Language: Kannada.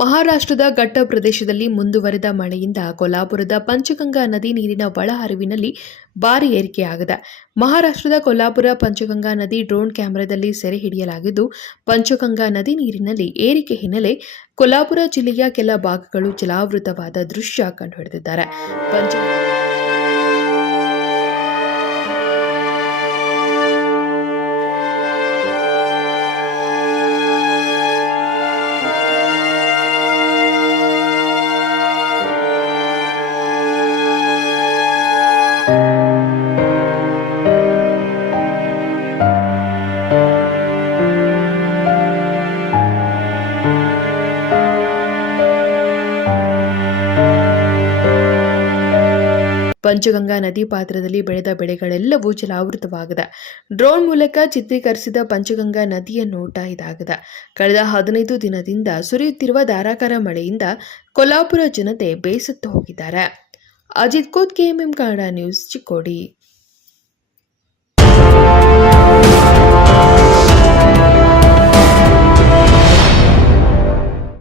ಮಹಾರಾಷ್ಟ್ರದ ಘಟ್ಟ ಪ್ರದೇಶದಲ್ಲಿ ಮುಂದುವರೆದ ಮಳೆಯಿಂದ ಕೊಲ್ಹಾಪುರದ ಪಂಚಗಂಗಾ ನದಿ ನೀರಿನ ಒಳಹರಿವಿನಲ್ಲಿ ಭಾರಿ ಏರಿಕೆಯಾಗಿದೆ. ಮಹಾರಾಷ್ಟ್ರದ ಕೊಲ್ಹಾಪುರ ಪಂಚಗಂಗಾ ನದಿ ಡ್ರೋನ್ ಕ್ಯಾಮೆರಾದಲ್ಲಿ ಸೆರೆ ಹಿಡಿಯಲಾಗಿದ್ದು, ಪಂಚಗಂಗಾ ನದಿ ನೀರಿನಲ್ಲಿ ಏರಿಕೆ ಹಿನ್ನೆಲೆ ಕೊಲ್ಹಾಪುರ ಜಿಲ್ಲೆಯ ಕೆಲ ಭಾಗಗಳು ಜಲಾವೃತವಾದ ದೃಶ್ಯ ಕಂಡುಹಿಡಿದಿದ್ದಾರೆ. ಪಂಚಗಂಗಾ ನದಿ ಪಾತ್ರದಲ್ಲಿ ಬೆಳೆದ ಬೆಳೆಗಳೆಲ್ಲವೂ ಜಲಾವೃತವಾಗಿದೆ. ಡ್ರೋನ್ ಮೂಲಕ ಚಿತ್ರೀಕರಿಸಿದ ಪಂಚಗಂಗಾ ನದಿಯ ನೋಟ ಇದಾಗಿದೆ. ಕಳೆದ 15 ದಿನದಿಂದ ಸುರಿಯುತ್ತಿರುವ ಧಾರಾಕಾರ ಮಳೆಯಿಂದ ಕೊಲ್ಹಾಪುರ ಜನತೆ ಬೇಸತ್ತು ಹೋಗಿದ್ದಾರೆ. Ajit Koth, KMM Kannada news, Chikkodi.